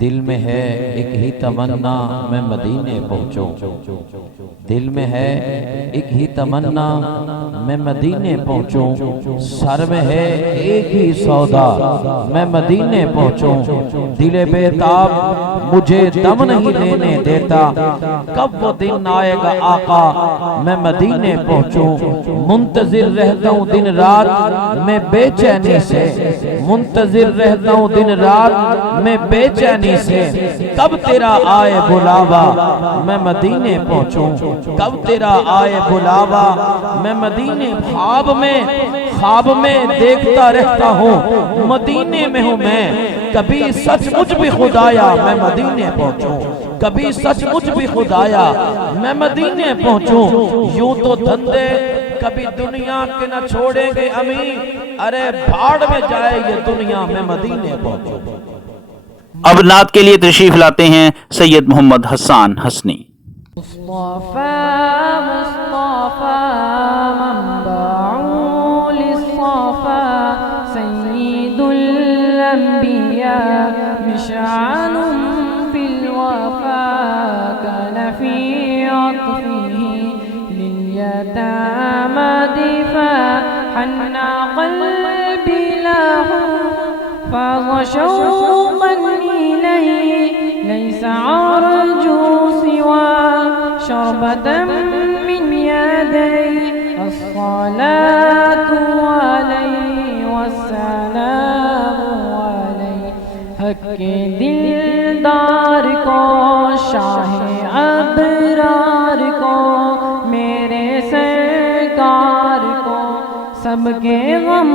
دل میں ہے ایک ہی تمنا میں مدینے پہنچوں، دل میں ہے ایک ہی تمنا میں مدینے پہنچوں، سر میں ہے ایک ہی سودا میں مدینے پہنچوں، دل بیتاب مجھے دم نہیں لینے دیتا، کب وہ دن آئے گا آقا میں مدینے پہنچوں، منتظر رہتا ہوں دن رات میں بے چینی سے، منتظر رہتا ہوں دن رات میں بے چینی سے، کب تیرا آئے بلاوا میں مدینے پہنچوں، کب تیرا آئے بلاوا میں مدینے، خواب میں دیکھتا رہتا ہوں مدینے میں ہوں میں، کبھی سچ مجھ بھی خدایا میں مدینے پہنچوں، کبھی سچ مجھ بھی خدایا میں مدینے پہنچوں، یوں تو دھندے کبھی دنیا کے نہ چھوڑیں گے امین، ارے بھاڑ میں جائے یہ دنیا میں مدینے پہنچوں۔ اب نعت کے لیے تشریف لاتے ہیں سید محمد حسان حسنی۔ مصطفیٰ منبع للصفا سید الانبیاء مشعل فی الوفا كان في عطفه لليتامى دفاع حنى قلبي له فاض شوقا إليه ليس أرجو سوى شربة من يدي الصلاة عليه والسلام عليه، حق دلدار کو شاہ ابرار کو میرے سرکار کو سب کے غم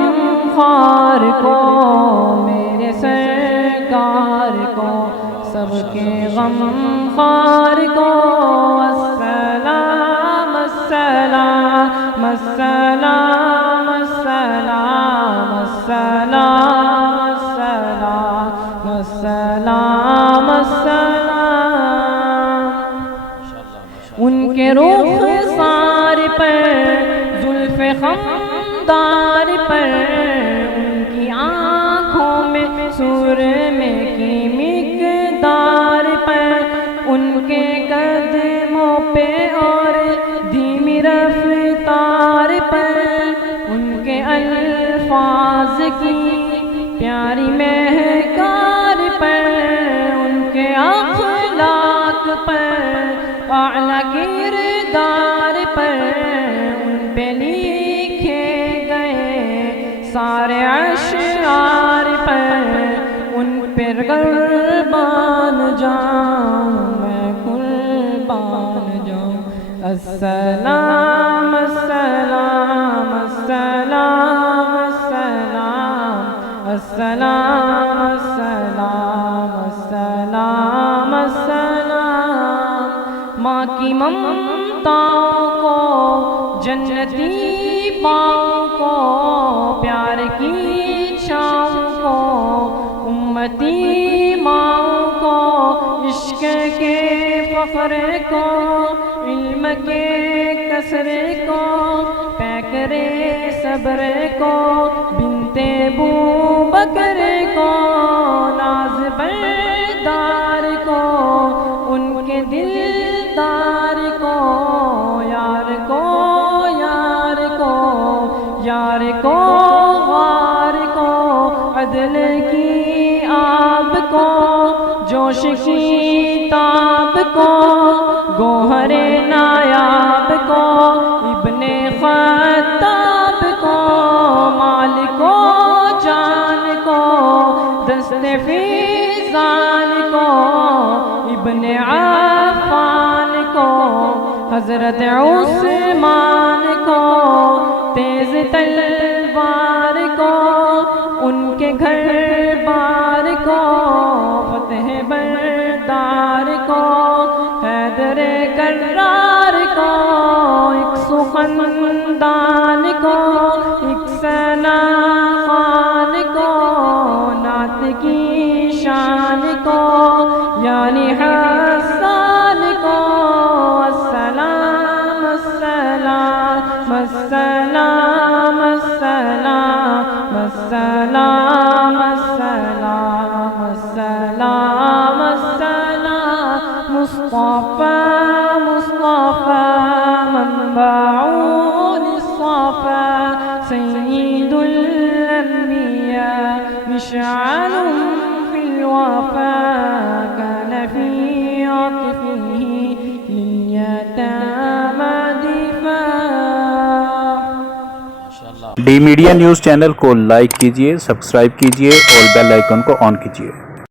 خوار کو میرے سرکار کو سب کے غم خوار کو، السلام السلام السلام السلام السلام السلام السلام السلام، ان کے رخسار پر زلف خمدار پر ان کی آنکھوں میں سرمے کی مقدار پر ان کے قدموں پہ اور دھیمی رفتار پر ان کے الفاظ کی پیاری مہکار پر ان کے اخلاق پر اعلیٰ کردار پر ان پہ لکھے گئے سارے اشعار پر ان پر قربان جاؤں میں قربان جاؤں، السلام السلام السلام السلام السلام السلام السلام السلام، ماں کی ممتاؤں کو جنتی پاؤں کو پیار کی چھاؤں کو امتی ماؤں کو عشق کے فخر کو علم کے کثر کو پیکرے صبر کو بنت ابو بکر کو ناز بردار کو ان کے دلدار کو یار کو یار کو یار کو غار کو عدل کی آب کو جوش کی تاب کو گوہر نایاب کو ابن خطاب کو مال کو جان کو دست فیضان کو ابن عفان کو حضرت عثمان کو تیز تلوار کو ان کے گھر بار کو فتح بردار کو حیدر کرار کو ایک سخندان کو ایک ثنا خان کو نعت کی شان کو یعنی حسان کو، السلام السلام السلام السلام السلام السلام السلام السلام السلام مصطفى مصطفى منبع للصفا سيد الأنبياء مشعل في الوفاء كان في عطفه لليتامى دفاع. ڈی میڈیا نیوز چینل کو لائک کیجئے، سبسکرائب کیجئے اور بیل آئیکن کو آن کیجئے.